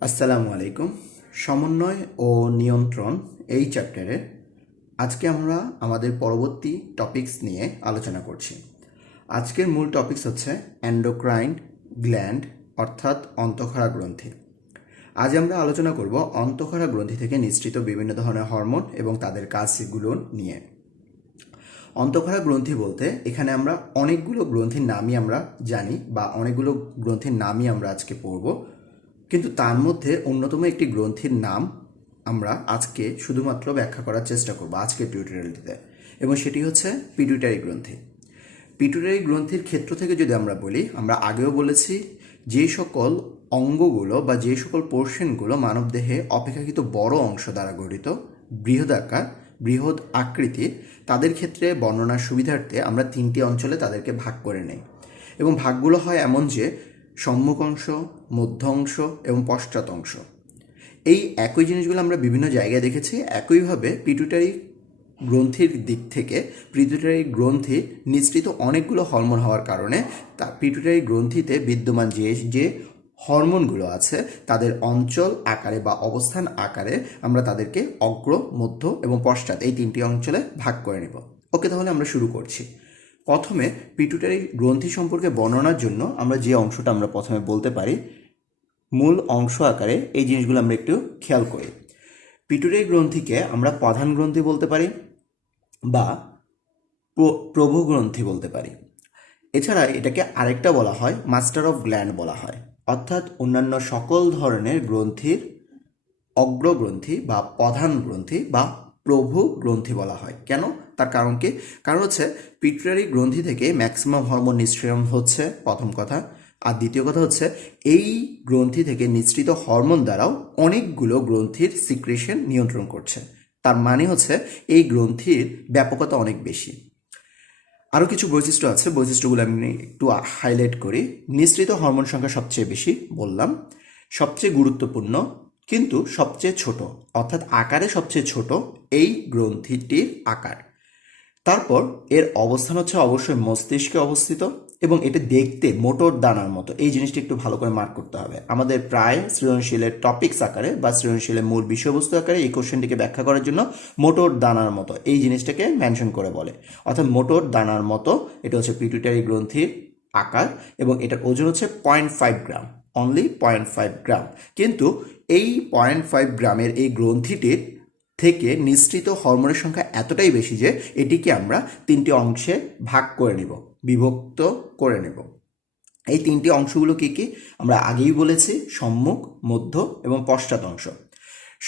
আসসালামু আলাইকুম। সমন্বয় ও নিয়ন্ত্রণ এই চ্যাপ্টারে আজকে আমরা আমাদের পরবর্তী টপিকস নিয়ে আলোচনা করছি। আজকের মূল টপিকস হচ্ছে এন্ডোক্রাইন গ্ল্যান্ড অর্থাৎ অন্তঃক্ষরা গ্রন্থি। আজ আমরা আলোচনা করব অন্তঃক্ষরা গ্রন্থি থেকে নিঃসৃত বিভিন্ন ধরনের হরমোন এবং তাদের কাজগুলো নিয়ে। অন্তঃক্ষরা গ্রন্থি বলতে এখানে আমরা অনেকগুলো গ্রন্থির নামই আমরা জানি বা অনেকগুলো গ্রন্থির নামই আমরা আজকে পড়ব, কিন্তু তার মধ্যে অন্যতম একটি গ্রন্থির নাম আমরা আজকে শুধুমাত্র ব্যাখ্যা করার চেষ্টা করব আজকের টিউটোরিয়ালটিতে, এবং সেটি হচ্ছে পিটুইটারি গ্রন্থি। পিটুইটারি গ্রন্থির ক্ষেত্র থেকে যদি আমরা বলি, আমরা আগেও বলেছি যে সকল অঙ্গগুলো বা যে সকল পোর্শনগুলো মানবদেহে অপেক্ষাকৃত বড় অংশ দ্বারা গঠিত, বৃহদাকার বৃহৎ আকৃতির, তাদের ক্ষেত্রে বর্ণনার সুবিধার্থে আমরা তিনটি অঞ্চলে তাদেরকে ভাগ করে নেই, এবং ভাগগুলো হয় এমন যে সম্মুখ অংশ, মধ্য অংশ এবং পশ্চাৎ অংশ। এই একই জিনিসগুলো আমরা বিভিন্ন জায়গায় দেখেছি। একইভাবে পিটুইটারি গ্রন্থির দিক থেকে পিটুইটারি গ্রন্থি নিঃসৃত অনেকগুলো হরমোন হওয়ার কারণে তার পিটুইটারি গ্রন্থিতে বিদ্যমান যে হরমোনগুলো আছে তাদের অঞ্চল আকারে বা অবস্থান আকারে আমরা তাদেরকে অগ্র, মধ্য এবং পশ্চাৎ এই তিনটি অঞ্চলে ভাগ করে নেব। ওকে, তাহলে আমরা শুরু করছি। প্রথমে পিটুইটারি গ্রন্থি সম্পর্কে বর্ণনার জন্য আমরা যে অংশটা আমরা প্রথমে বলতে পারি মূল অংশ আকারে, এই জিনিসগুলো আমরা একটু খেয়াল করি। পিটুইটারি গ্রন্থিকে আমরা প্রধান গ্রন্থি বলতে পারি বা প্রভু গ্রন্থি বলতে পারি। এছাড়া এটাকে আরেকটা বলা হয় মাস্টার অফ গ্ল্যান্ড বলা হয়, অর্থাৎ অন্যান্য সকল ধরনের গ্রন্থির অগ্রগ্রন্থি বা প্রধান গ্রন্থি বা প্রভু গ্রন্থি বলা হয়। কেন? তার কারণ কি? কারণ হচ্ছে পিটুইটারি গ্রন্থি থেকে ম্যাক্সিমাম হরমোন নিঃসরণ হচ্ছে, প্রথম কথা। আর দ্বিতীয় কথা হচ্ছে এই গ্রন্থি থেকে নিঃসৃত হরমোন দ্বারাও অনেকগুলো গ্রন্থির সিক্রেশন নিয়ন্ত্রণ করছে। তার মানে হচ্ছে এই গ্রন্থির ব্যাপকতা অনেক বেশি। আরও কিছু বৈশিষ্ট্য আছে, বৈশিষ্ট্যগুলো আমি একটু হাইলাইট করি। নিঃসৃত হরমোন সংখ্যা সবচেয়ে বেশি বললাম, সবচেয়ে গুরুত্বপূর্ণ কিন্তু সবচেয়ে ছোট, অর্থাৎ আকারে সবচেয়ে ছোট এই গ্রন্থিটির আকার। তারপর এর অবস্থান হচ্ছে অবশ্যই মস্তিষ্কে অবস্থিত, এবং এটা দেখতে মোটর দানার মতো। এই জিনিসটা একটু ভালো করে মার্ক করতে হবে। আমাদের প্রায় সৃজনশীলের টপিকস আকারে বা সৃজনশীলের মূল বিষয়বস্তু আকারে এই কোশ্চেনটিকে ব্যাখ্যা করার জন্য মোটর দানার মতো এই জিনিসটাকে মেনশন করে বলে, অর্থাৎ মোটর দানার মতো। এটা হচ্ছে পিটুইটারি গ্রন্থির আকার, এবং এটার ওজন হচ্ছে 0.5 গ্রাম, অনলি 0.5 গ্রাম। কিন্তু এই 0.5 গ্রামের এই গ্রন্থিটির থেকে নিঃসৃত হরমোনের সংখ্যা এতটাই বেশি যে এটিকে আমরা তিনটি অংশে ভাগ করে নেব, বিভক্ত করে নেব। এই তিনটি অংশগুলো কি কি আমরা আগেই বলেছি, সম্মুখ, মধ্য এবং পশ্চাৎ অংশ।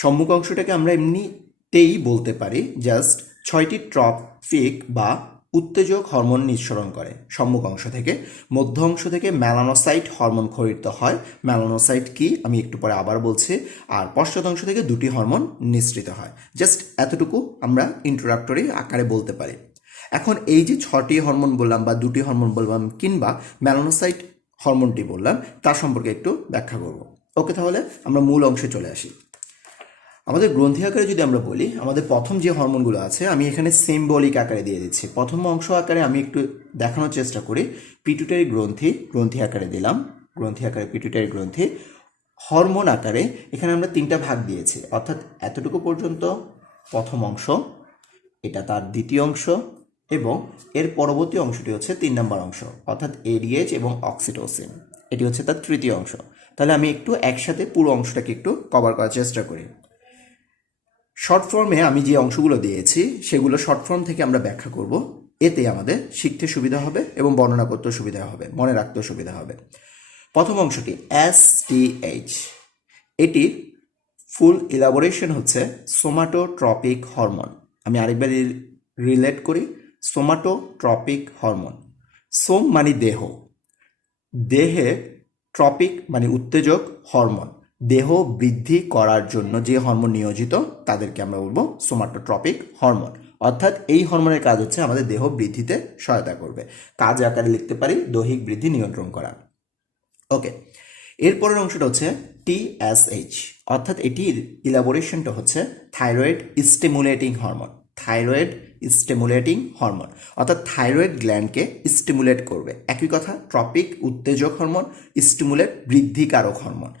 সম্মুখ অংশটাকে আমরা এমনিতেই বলতে পারি জাস্ট 6টি ট্রপিক বা উত্তেজক হরমোন নিঃসরণ করে সম্মুখ অংশ থেকে। মধ্য অংশ থেকে মেলানোসাইট হরমোন খরিত হয়। মেলানোসাইট কি আমি একটু পরে আবার বলছি। আর পশ্চাৎ অংশ থেকে দুটি হরমোন নিঃসৃত হয়। জাস্ট এতটুকু আমরা ইন্ট্রোডাক্টরি আকারে বলতে পারি। এখন এই যে 6টি হরমোন বললাম বা দুটি হরমোন বললাম কিংবা মেলানোসাইট হরমোনটি বললাম, তার সম্পর্কে একটু ব্যাখ্যা করব। ওকে, তাহলে আমরা মূল অংশে চলে আসি। আমাদের গ্রন্থি আকারে যদি আমরা বলি, আমাদের প্রথম যে হরমোনগুলো আছে আমি এখানে সিম্বলিক আকারে দিয়ে দিচ্ছি। প্রথম অংশ আকারে আমি একটু দেখানোর চেষ্টা করি। পিটুইটারি গ্রন্থি আকারে দিলাম, গ্রন্থি আকারে পিটুইটারি গ্রন্থি। হরমোন আকারে এখানে আমরা তিনটা ভাগ দিয়েছি, অর্থাৎ এতটুকু পর্যন্ত প্রথম অংশ, এটা তার দ্বিতীয় অংশ, এবং এর পরবর্তী অংশটি হচ্ছে 3 নম্বর অংশ, অর্থাৎ এডিএইচ এবং অক্সিটোসিন, এটি হচ্ছে তার তৃতীয় অংশ। তাহলে আমি একটু একসাথে পুরো অংশটাকে একটু কভার করার চেষ্টা করি। শর্ট ফর্মে আমি যে অংশগুলো দিয়েছি সেগুলো শর্ট ফর্ম থেকে আমরা ব্যাখ্যা করব, এতে আমাদের শিখতে সুবিধা হবে এবং বর্ণনা করতেও সুবিধা হবে, মনে রাখতেও সুবিধা হবে। প্রথম অংশটি STH, এটির ফুল ইলাবোরেশন হচ্ছে সোমাটোট্রপিক হরমোন। আমি আরেকবার রিলেট করি, সোমাটোট্রপিক হরমোন। সোম মানে দেহ, দেহে ট্রপিক মানে উত্তেজক হরমোন। দেহ বৃদ্ধি করার জন্য যে হরমোন নিয়োজিত তাদেরকে আমরা বলবো সোমাটোট্রপিক হরমোন। অর্থাৎ এই হরমোনের কাজ হচ্ছে আমাদের দেহ বৃদ্ধিতে সহায়তা করবে। কাজ আকারে লিখতে পারি দৈহিক বৃদ্ধি নিয়ন্ত্রণ করা। ওকে, এরপরের অংশটা হচ্ছে TSH, অর্থাৎ এটির ইলাবোরেশনটা হচ্ছে thyroid stimulating hormone. Thyroid stimulating hormone অর্থাৎ থাইরয়েড গ্ল্যান্ডকে স্টিমুলেট করবে। একই কথা, ট্রপিক উত্তেজক হরমোন, স্টিমুলেট বৃদ্ধিকারক হরমোন।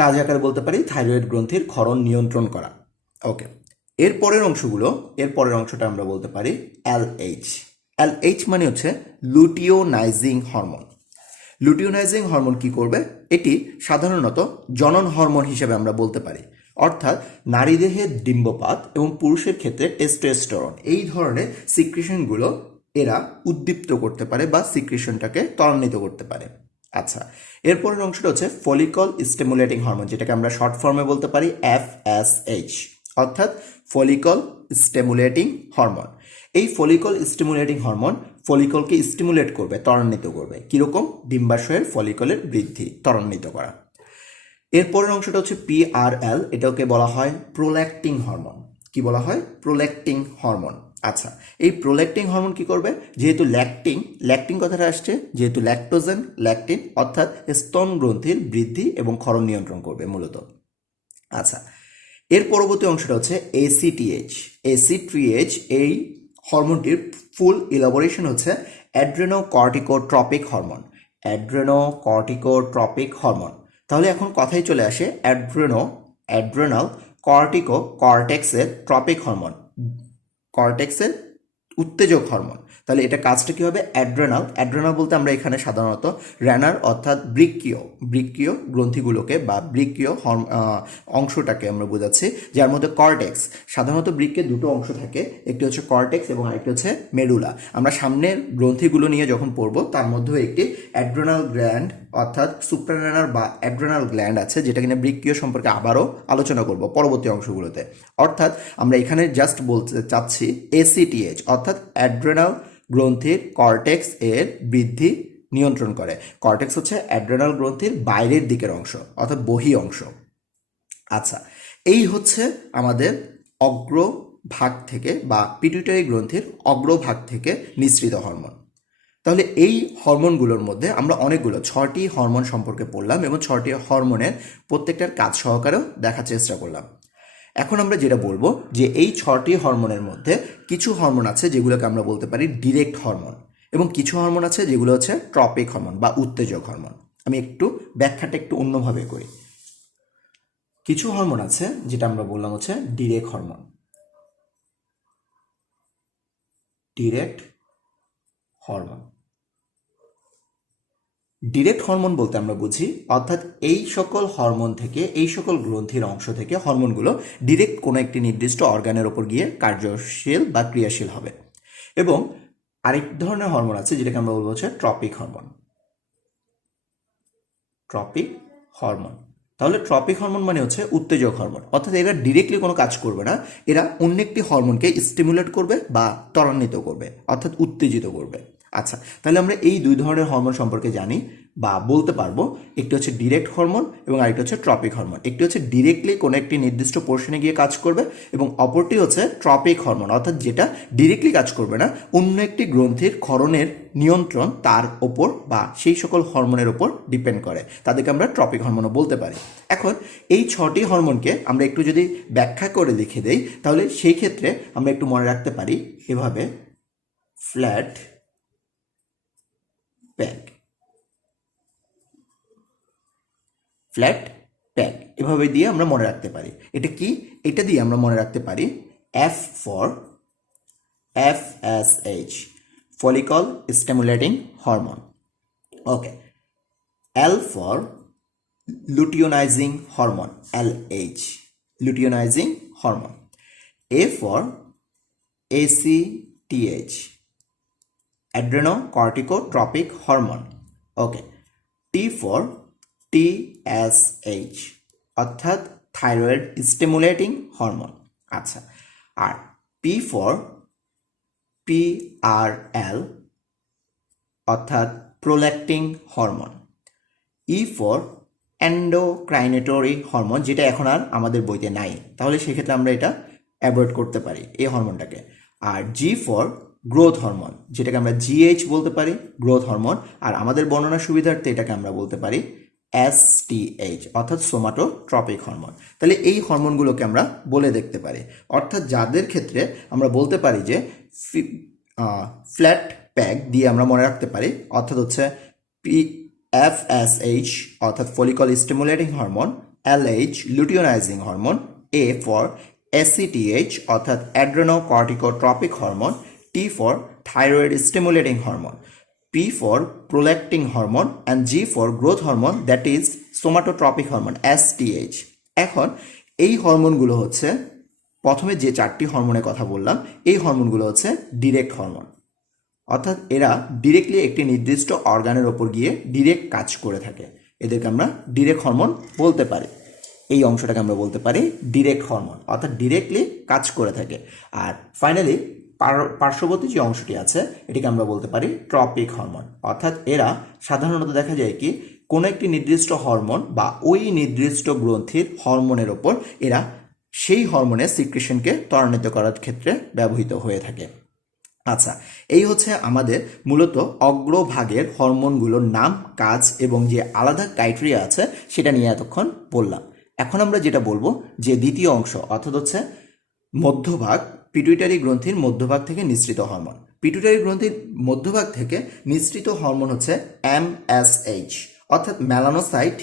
কাজ আকারে বলতে পারি থাইরয়েড গ্রন্থির ক্ষরণ নিয়ন্ত্রণ করা। ওকে, এর পরের অংশটা আমরা বলতে পারি এলএইচ। এলএইচ মানে হচ্ছে লুটিওনাইজিং হরমোন। লুটিওনাইজিং হরমোন কি করবে? এটি সাধারণত জনন হরমোন হিসেবে আমরা বলতে পারি, অর্থাৎ নারীদেহের ডিম্বপাত এবং পুরুষের ক্ষেত্রে টেস্টোস্টেরন এই ধরনের সিক্রেশনগুলো এরা উদ্দীপ্ত করতে পারে বা সিক্রেশনটাকে ত্বরান্বিত করতে পারে। আচ্ছা, এরপরের অংশটা হচ্ছে ফলিকল স্টিমুলেটিং হরমোন, যেটাকে আমরা শর্ট ফর্মে বলতে পারি FSH, অর্থাৎ ফলিকল স্টিমুলেটিং হরমোন। এই ফলিকল স্টিমুলেটিং হরমোন ফলিকলকে স্টিমুলেট করবে, ত্বরান্বিত করবে। কিরকম? ডিম্বাশয়ের ফলিকলের বৃদ্ধি ত্বরান্বিত করা। এরপরের অংশটা হচ্ছে PRL, এটাকে বলা হয় প্রোল্যাক্টিং হরমোন। কি বলা হয়? প্রোল্যাক্টিং হরমোন। আচ্ছা, এই প্রোল্যাক্টিং হরমোন কি করবে? যেহেতু ল্যাকটিং কথাটা আসছে, যেহেতু ল্যাকটোজেন ল্যাকটিন, অর্থাৎ স্তন গ্রন্থির বৃদ্ধি এবং ক্ষরণ নিয়ন্ত্রণ করবে মূলত। আচ্ছা, এর পরবর্তী অংশটা হচ্ছে ACTH। ACTH এই হরমোনটির ফুল ইলাবোরেশন হচ্ছে অ্যাড্রেনোকর্টিকোট্রপিক হরমোন। অ্যাড্রেনোকর্টিকোট্রপিক হরমোন। তাহলে এখন কথাই চলে আসে অ্যাড্রেনাল কর্টেক্সের ট্রপিক হরমোন, কর্টেক্সের উত্তেজক হরমোন। তাহলে এটা কাজটা কি হবে? অ্যাড্রেনাল বলতে আমরা এখানে সাধারণত র্যানার অর্থাৎ বৃক্কীয় গ্রন্থিগুলোকে বা বৃক্কীয় অংশটাকে আমরা বোঝাচ্ছি, যার মধ্যে কর্টেক্স। সাধারণত বৃক্কের দুটো অংশ থাকে, একটি হচ্ছে কর্টেক্স এবং আরেকটি হচ্ছে মেডুলা। আমরা সামনের গ্রন্থিগুলো নিয়ে যখন পড়বো তার মধ্যেও একটি অ্যাড্রেনাল গ্ল্যান্ড অর্থাৎ সুপ্রারেনার বা অ্যাড্রেনাল গ্ল্যান্ড আছে, যেটা কিনা বৃক্কীয় সম্পর্কে আবারও আলোচনা করব পরবর্তী অংশগুলোতে। অর্থাৎ আমরা এখানে জাস্ট বলতে চাচ্ছি ACTH অর্থাৎ অ্যাড্রেনাল গ্রন্থির কর্টেক্স এর বৃদ্ধি নিয়ন্ত্রণ করে। কর্টেক্স হচ্ছে অ্যাড্রেনাল গ্রন্থির বাইরের দিকের অংশ অর্থাৎ বহি অংশ। আচ্ছা, এই হচ্ছে আমাদের অগ্রভাগ থেকে বা পিটুইটারি গ্রন্থির অগ্রভাগ থেকে নিঃসৃত হরমোন। তাহলে এই হরমোনগুলোর মধ্যে আমরা অনেকগুলো 6টি হরমোন সম্পর্কে পড়লাম এবং 6টি হরমোনের প্রত্যেকটার কাজ সহকারেও দেখার চেষ্টা করলাম। এখন আমরা যেটা বলবো যে এই 6টি হরমোনের মধ্যে কিছু হরমোন আছে যেগুলোকে আমরা বলতে পারি ডিরেক্ট হরমোন, এবং কিছু হরমোন আছে যেগুলো হচ্ছে ট্রপিক হরমোন বা উত্তেজক হরমোন। আমি একটু ব্যাখ্যাটা একটু অন্যভাবে করি। কিছু হরমোন আছে যেটা আমরা বললাম হচ্ছে direct hormone, direct hormone. Direct hormone বলতে আমরা বুঝি অর্থাৎ এই সকল হরমোন থেকে, এই সকল গ্রন্থির অংশ থেকে হরমোনগুলো ডিরেক্ট কোনো একটি নির্দিষ্ট অর্গানের ওপর গিয়ে কার্যশীল বা ক্রিয়াশীল হবে। এবং আরেক ধরনের হরমোন আছে যেটাকে আমরা বলবো হচ্ছে ট্রপিক হরমোন। Tropic hormone. তাহলে ট্রপিক হরমোন মানে হচ্ছে উত্তেজক হরমোন, অর্থাৎ এরা ডিরেক্টলি কোনো কাজ করবে না, এরা অন্য একটি হরমোনকে স্টিমুলেট করবে বা ত্বরান্বিত করবে অর্থাৎ উত্তেজিত করবে। আচ্ছা, তাহলে আমরা এই দুই ধরনের হরমোন সম্পর্কে জানি বা বলতে পারবো। একটি হচ্ছে ডিরেক্ট হরমোন এবং আরেকটি হচ্ছে ট্রপিক হরমোন। একটি হচ্ছে ডিরেক্টলি কোনো একটি নির্দিষ্ট পোর্শনে গিয়ে কাজ করবে এবং অপরটি হচ্ছে ট্রপিক হরমোন, অর্থাৎ যেটা ডিরেক্টলি কাজ করবে না, অন্য একটি গ্রন্থির ক্ষরণের নিয়ন্ত্রণ তার ওপর বা সেই সকল হরমোনের ওপর ডিপেন্ড করে, তাদেরকে আমরা ট্রপিক হরমোনও বলতে পারি। এখন এই 6টি হরমোনকে আমরা একটু যদি ব্যাখ্যা করে লিখে দেই তাহলে সেই ক্ষেত্রে আমরা একটু মনে রাখতে পারি এভাবে, ফ্ল্যাট প্যাক, ফ্ল্যাট প্যাক এভাবে দিয়ে আমরা মনে রাখতে পারি। এটা কি? এটা দিয়ে আমরা মনে রাখতে পারি F for FSH, follicle stimulating hormone. Okay, L for luteinizing hormone, LH, luteinizing hormone. A for ACTH, adrenocorticotropic hormone. Okay. T for TSH অর্থাৎ থাইরয়েড স্টিমুলেটিং হরমোন। আচ্ছা, আর P for PRL অর্থাৎ প্রোল্যাক্টিং হরমোন। E for এন্ডোক্রাইনেটরি hormone, যেটা এখন আর আমাদের বইতে নাই, তাহলে সেক্ষেত্রে আমরা এটা অ্যাভয়েড করতে পারি এই হরমোনটাকে। আর G ফর গ্রোথ হরমোন, যেটাকে আমরা GH বলতে পারি, গ্রোথ হরমোন। আর আমাদের বর্ণনা সুবিধার্থে এটাকে আমরা বলতে পারি STH অর্থাৎ সোমাটোট্রপিক হরমোন। তাহলে এই হরমোনগুলোকে আমরা বলে দেখতে পারি, অর্থাৎ যাদের ক্ষেত্রে আমরা বলতে পারি যে ফ্ল্যাট প্যাক দিয়ে আমরা মনে রাখতে পারি, অর্থাৎ হচ্ছে FSH অর্থাৎ follicle stimulating hormone, LH luteinizing hormone, A for ACTH অর্থাৎ adrenocorticotropic hormone, T for thyroid stimulating hormone, P for prolactin hormone and G for growth hormone that is somatotropic hormone STH। এখন এই হরমোনগুলো হচ্ছে, প্রথমে যে 4টি হরমোনের কথা বললাম, এই হরমোনগুলো হচ্ছে ডিরেক্ট হরমোন, অর্থাৎ এরা ডিরেক্টলি একটি নির্দিষ্ট অর্গানের ওপর গিয়ে ডিরেক্ট কাজ করে থাকে। এদেরকে আমরা ডিরেক্ট হরমোন বলতে পারি। এই অংশটাকে আমরা বলতে পারি ডিরেক্ট হরমোন, অর্থাৎ ডিরেক্টলি কাজ করে থাকে। আর ফাইনালি পার্শ্ববর্তী যে অংশটি আছে এটিকে আমরা বলতে পারি ট্রপিক হরমোন, অর্থাৎ এরা সাধারণত দেখা যায় কি কোনো একটি নির্দিষ্ট হরমোন বা ওই নির্দিষ্ট গ্রন্থির হরমোনের ওপর এরা সেই হরমোনের সিক্রেশনকে ত্বরান্বিত করার ক্ষেত্রে ব্যবহৃত হয়ে থাকে। আচ্ছা, এই হচ্ছে আমাদের মূলত অগ্রভাগের হরমোনগুলোর নাম, কাজ এবং যে আলাদা ক্রাইটেরিয়া আছে সেটা নিয়ে এতক্ষণ বললাম। এখন আমরা যেটা বলবো যে দ্বিতীয় অংশ, অর্থাৎ হচ্ছে মধ্যভাগ, পিটুইটারি গ্রন্থির মধ্যভাগ থেকে নিঃসৃত হরমোন। পিটুইটারি গ্রন্থির মধ্যভাগ থেকে নিঃসৃত হরমোন হচ্ছে MSH অর্থাৎ মেলানোসাইট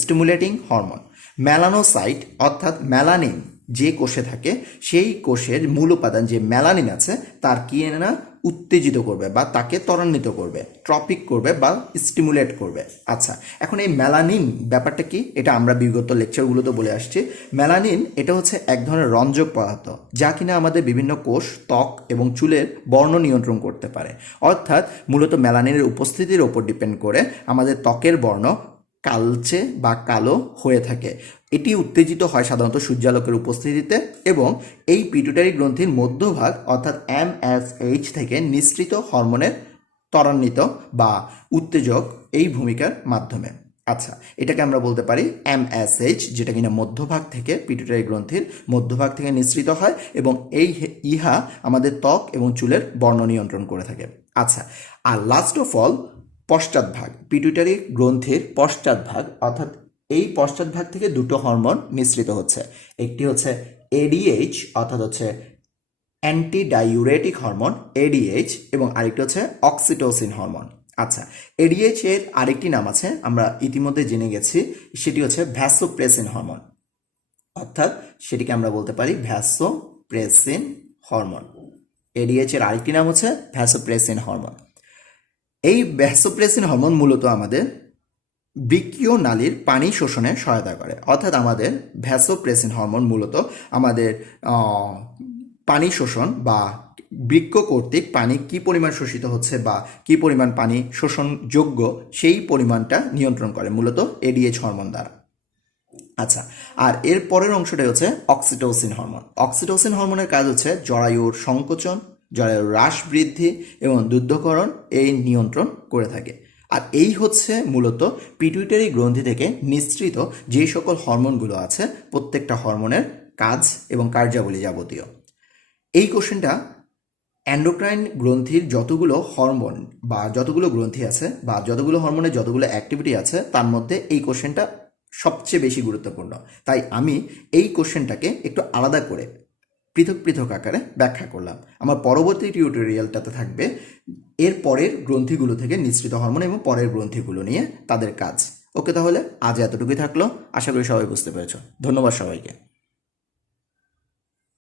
স্টিমুলেটিং হরমোন। মেলানোসাইট অর্থাৎ মেলানিন যে কোষে থাকে সেই কোষের মূল উপাদান যে মেলানিন আছে তার কি না উত্তেজিত করবে বা তাকে ত্বরান্বিত করবে, ট্রপিক করবে বা স্টিমুলেট করবে। আচ্ছা, এখন এই মেলানিন ব্যাপারটা কি, এটা আমরা বিগত লেকচারগুলোতে বলে আসছি। মেলানিন এটা হচ্ছে এক ধরনের রঞ্জক পদার্থ যা কিনা আমাদের বিভিন্ন কোষ, ত্বক এবং চুলের বর্ণ নিয়ন্ত্রণ করতে পারে। অর্থাৎ মূলত মেলানিনের উপস্থিতির ওপর ডিপেন্ড করে আমাদের ত্বকের বর্ণ কালচে বা কালো হয়ে থাকে। এটি উত্তেজিত হয় সাধারণত সূর্যালোকের উপস্থিতিতে এবং এই পিটুইটারি গ্রন্থির মধ্যভাগ অর্থাৎ MSH থেকে নিঃসৃত হরমোনের ত্বরান্বিত বা উত্তেজক এই ভূমিকার মাধ্যমে। আচ্ছা, এটাকে আমরা বলতে পারি MSH, যেটা কিনা মধ্যভাগ থেকে, পিটুইটারি গ্রন্থির মধ্যভাগ থেকে নিঃসৃত হয় এবং ইহা আমাদের ত্বক এবং চুলের বর্ণ নিয়ন্ত্রণ করে থাকে। আচ্ছা, আর লাস্ট অফ অল পশ্চাৎভাগ, পিটুইটারি গ্রন্থির পশ্চাৎভাগ, অর্থাৎ এই পশ্চাৎভাগ থেকে দুটো হরমোন মিশ্রিত হচ্ছে। একটি হচ্ছে ADH অর্থাৎ হচ্ছে অ্যান্টি ডাইউরেটিক হরমোন ADH এবং আরেকটি হচ্ছে অক্সিটোসিন হরমোন। আচ্ছা, ADH এর আরেকটি নাম আছে, আমরা ইতিমধ্যে জেনে গেছি, সেটি হচ্ছে ভ্যাসোপ্রেসিন হরমোন, অর্থাৎ সেটিকে আমরা বলতে পারি ভ্যাসোপ্রেসিন হরমোন। ADH এর আরেকটি নাম হচ্ছে ভ্যাসোপ্রেসিন হরমোন। এই ভ্যাসোপ্রেসিন হরমোন মূলত আমাদের বৃক্কীয় নালীর পানি শোষণে সহায়তা করে, অর্থাৎ আমাদের ভ্যাসোপ্রেসিন হরমোন মূলত আমাদের পানি শোষণ বা বৃক্ক কর্তৃক পানি কি পরিমাণ শোষিত হচ্ছে বা কি পরিমাণ পানি শোষণযোগ্য সেই পরিমাণটা নিয়ন্ত্রণ করে মূলত ADH হরমোন দ্বারা। আচ্ছা, আর এর পরের অংশটাই হচ্ছে অক্সিটোসিন হরমোন। অক্সিটোসিন হরমোনের কাজ হচ্ছে জরায়ুর সংকোচন, জরায়ুর হ্রাস বৃদ্ধি এবং দুগ্ধকরণ এই নিয়ন্ত্রণ করে থাকে। আর এই হচ্ছে মূলত পিটুইটারি গ্রন্থি থেকে নিঃসৃত যে সকল হরমোনগুলো আছে প্রত্যেকটা হরমোনের কাজ এবং কার্যাবলী যাবতীয়। এই কোশ্চেনটা এন্ডোক্রাইন গ্রন্থির যতগুলো হরমোন বা যতগুলো গ্রন্থি আছে বা যতগুলো হরমোনের যতগুলো অ্যাক্টিভিটি আছে তার মধ্যে এই কোশ্চেনটা সবচেয়ে বেশি গুরুত্বপূর্ণ। তাই আমি এই কোশ্চেনটাকে একটু আলাদা করে পৃথক পৃথক আকারে ব্যাখ্যা করলাম। আমার পরবর্তী টিউটোরিয়ালটাতে থাকবে এর পরের গ্রন্থিগুলো থেকে নিঃসৃত হরমোন এবং পরের গ্রন্থিগুলো নিয়ে তাদের কাজ। ওকে, তাহলে আজ এতটুকুই থাকলো। আশা করি সবাই বুঝতে পেরেছো। ধন্যবাদ সবাইকে।